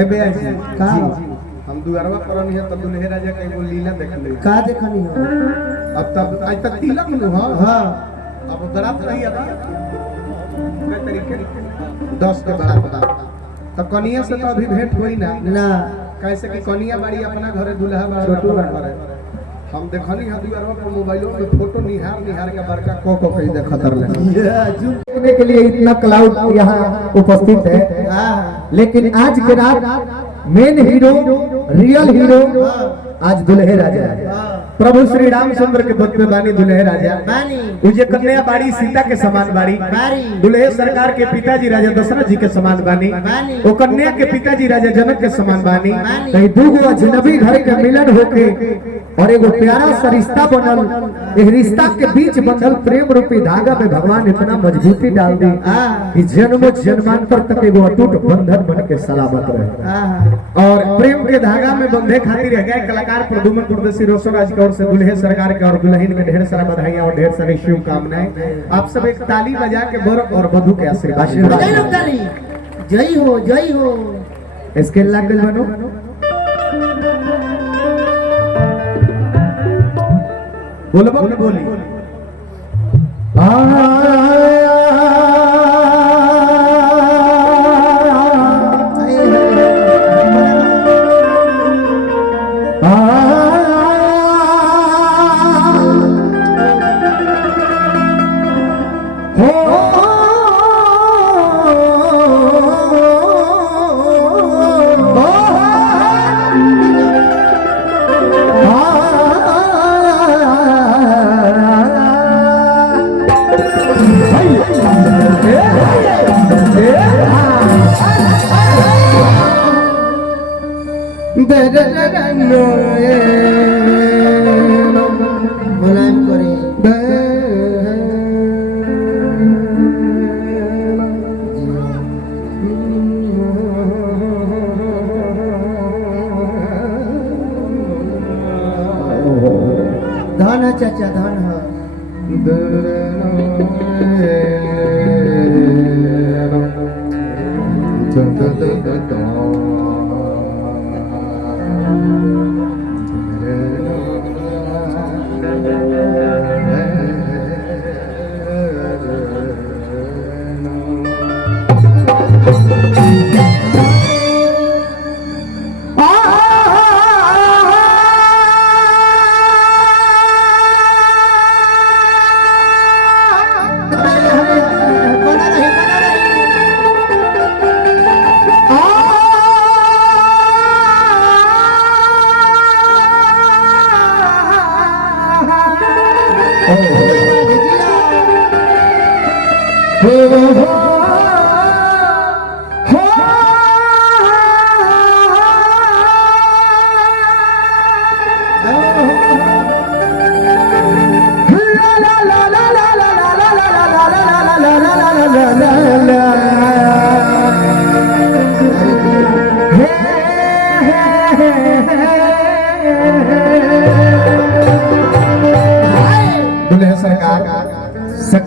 ए बे जी का हम दुआरवा करनी है तो दुल्हे राजा के एगो लीला देख ले का देखनी हो अब तब आज तक तिलक नु हां हां अब दरात नहीं है के तरीके 10 के बाद तो कनिया से तो अभी भेंट हुई ना ना कैसे कि कनिया बाड़ी अपना घरे दुल्हा बाड़ा अपना घरे हम देखनी है दुआरवा पर मोबाइलों में फोटो निहार के बड़का को कहीं देखत रहले जूम करने के लिए इतना क्लाउड यहाँ उपस्थित है लेकिन आज के रात मेन हीरो रियल हीरो आज दुल्हे राजा प्रभु श्री रामचंद्र के भक्त में बानी दुल्हे राजा उजे कन्या बाड़ी सीता के समान बाड़ी दुल्हे सरकार के पिताजी राजा दशरथ जी के समान बानी वो कन्या के पिताजी राजा जनक के समान बानी कहीं दूगो अजनबी घर के मिलन होके और एगो प्यारा सा रिश्ता बनल इस रिश्ता के बीच बंधल प्रेम रूपी धागा में भगवान इतना मजबूती डाल दी कि जन्म जन्मांतर तक एगो अटूट बंधन बन के सलामत रहे और प्रेम के धागा में बंधे खातिर है कलाकार प्रदुमन परदेसी रोशनराज की ओर से दुल्हे सरकार के और दुल्हन के ढेर सारा बधाइयां और ढेर सारी शुभकामनाएं आप सब एक ताली बजा के वर और वधु के आशीर्वाद जय हो इसके लागल बनो बोलो बोली धन चाचा धन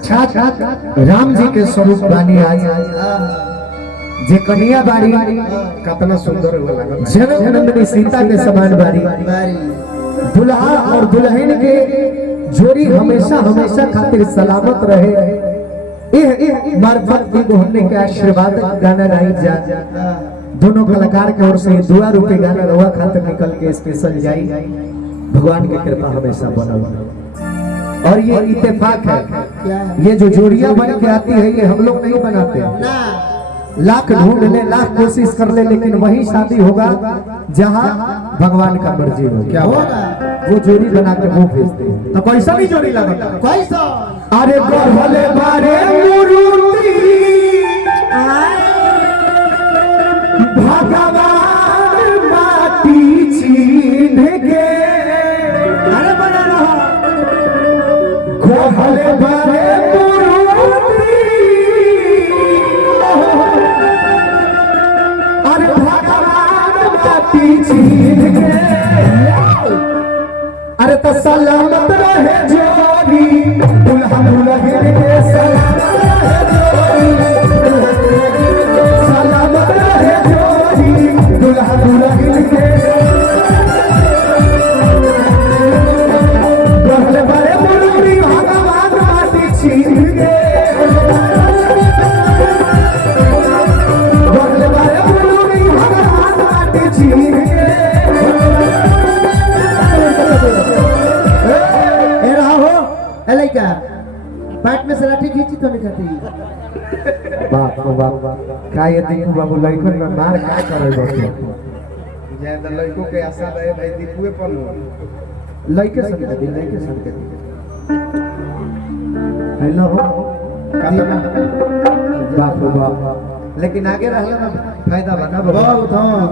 राम जी के स्वरूप बानी आज जे कन्या बाड़ी कितना सुंदर लगा जन्म जन्मनी सीता के समान बाड़ी दुल्हा और दुल्हन के जोड़ी हमेशा हमेशा खातिर सलामत रहे मार्फत की हमने के आशीर्वाद गाना गाई जा दोनों कलाकार के ओर से दुआ रूपी गाना रवा खातिर निकल के स्पेशल जाई भगवान की कृपा हमेशा बनल और ये इत्तेफाक है ये जो जोड़ियां बन के आती है ये हम लोग नहीं बनाते लाख ढूंढ ले लाख कोशिश कर ले लेकिन वही शादी होगा जहां भगवान का मर्जी हो क्या होगा वो जोड़ी बना के वो भेजते हैं तो कैसा भी जोड़ी लगता कैसा अरे भले बारे मुरुति भगवान माटी छीन के अरे बना रहा भले बारे मुरुति अरे भगवान माटी छीन के अरे तो सलामत रहे जोड़ी दुल्हा दुल्हन के सलामत रहे जोड़ी खाती बाप रे बाप का ये देखो बाबू लइकन में मार का करे बस ज्यादा लड़कों के आशा रहे भाई दीपुए पर लइके संग के लइके संग के हेलो बाप रे बाप लेकिन आगे रहला ना फायदा बना बहुत हां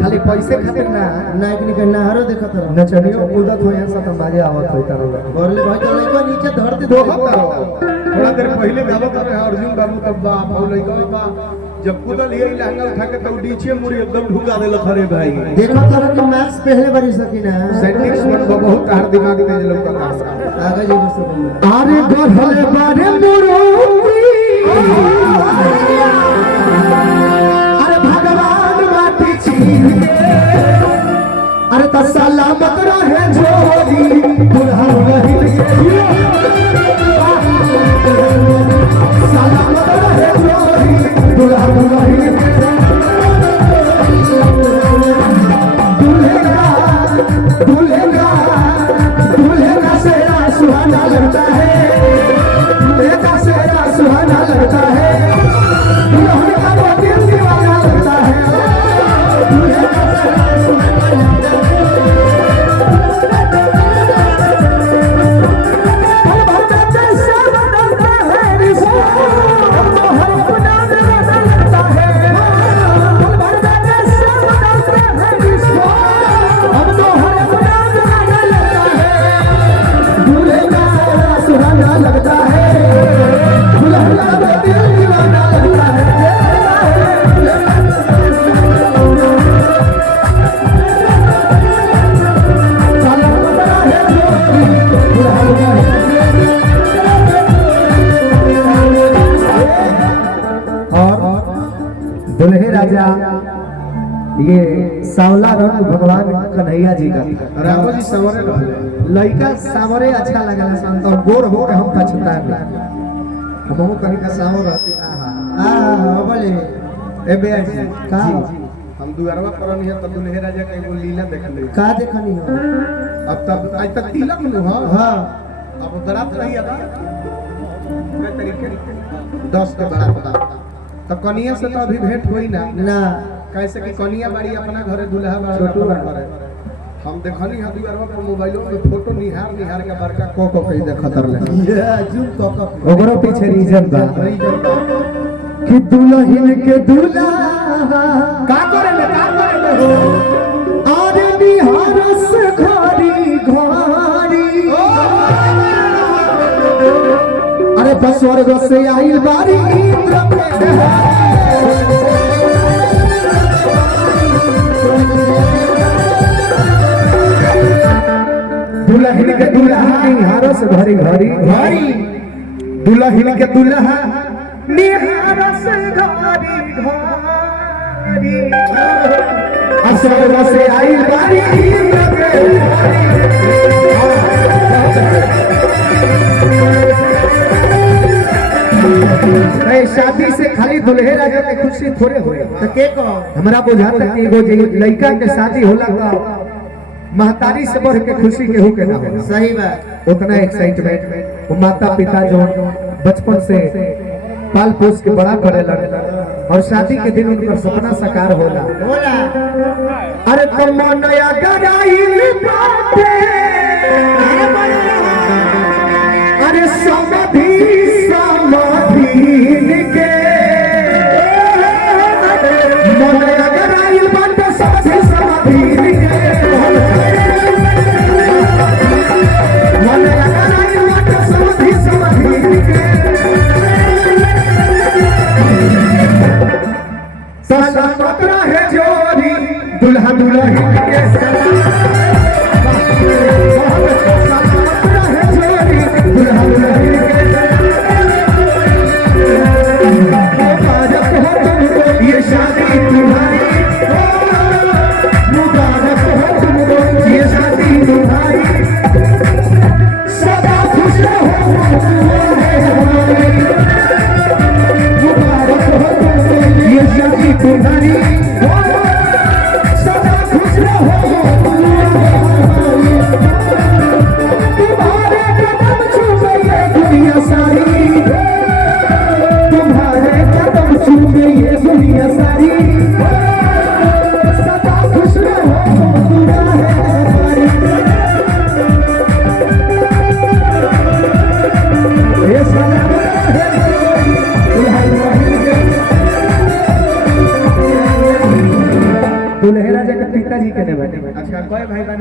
खाली पैसे खातिर ना नायक के नहरो देखत रह नचनियो कूदत हो यहाँ सब मजा आवत होता रहा बोले भाई तो लइका नीचे धर दे दो थोड़ा देर पहले गावत रहे अर्जुन बाबू तब बाप और लइका बा जब कूदल ये लहंगा उठा के तो नीचे मुड़ी एकदम ढुका देल खरे भाई देखो तरह के मैच पहले बारी सकी ना सेटिंग्स में बहुत तार दिमाग में लोग का आगे जी बस अरे गढ़ले बारे मोरोती अरे भगवान माटी छीन के अरे त सलामत रहे जोड़ी दुल्हा रहिल के सलामत रहे जोड़ी दुल्हा रहिल के दुल्हेगा दुल्हेगा दुल्हेगा से सुहाना लगता है दुल्हेगा से सुहाना लगता है दुल्हन का वो दिल दीवाना लगता है दुल्हेगा से सुहाना लगता है लगता है दुल्हन का दिल दीवाना लगता है और दुल्हे राजा ये सांवला रंग भगवान कन्हैया जी का रामो जी सवरे रहले लड़का सावरे अच्छा लगला संत और गोर हो के हम पछता है हमहु कहीं का सावर रहती हां बोले ए बे का हम दुआरवा परन है तब दुल्हे राजा के एगो लीला देखले का देखनी हो अब तब आज तक तिलक नु हां हां अब दरात रही है मैं तरीके 10 के बराबर तो कनिया से तो अभी भेंट होई ना ना कैसे कि कनिया बाड़ी अपना घरे दुल्हा बाड़ी अपना घरे हम देखनी है दुआरवा पर मोबाइलो में फोटो निहार निहार के बड़का को कहीं देखत रहले ये जूम कोका ओकरो पीछे रीजन बा रीजन बा कि दुल्हन के दुल्हा का करे हो अरे बिहार से घरी घरी अरे स्वर्ग से आइल बारी इंद्र पे दुल्हन के दुल्हा निहार से घरी घरी घरी दुल्हन के दुल्हा निहार से घरी घरी स्वर्ग से आइल बारी इंद्र पे शादी से खाली दुल्हे राजा के खुशी थोड़े होए तो के को हमरा बुझाता कि एगो जे लड़का के शादी होला तो महतारी से बढ़ के खुशी केहू के ना होला सही बात उतना एक्साइटमेंट वो माता पिता जो बचपन से पाल पोस के बड़ा करेला और शादी के दिन उनका सपना साकार होला बोला अरे तुम नया गराई बाटे अरे समाधि समाधि के मन अगर आइल बाटे समाधि समाधि के मन अगर आइल बाटे समाधि समाधि के सलामत रहे जोड़ी दुल्हा दुल्हन के सलामत रहे जोड़ी दुल्हा दुल्हन के मुबारक हो तुमको ये शादी तुम्हारी मुबारक हो तुमको ये शादी तुम्हारी सदा खुश रहो मुबारक हो तुमको ये शादी तुम्हारी सदा खुश रहो ये दुनिया सारी सदा खुश रहो दुआ है हमारी। ये सलाम है दुल्हे राजा के पिताजी के ने बैठे। अच्छा कोई भाई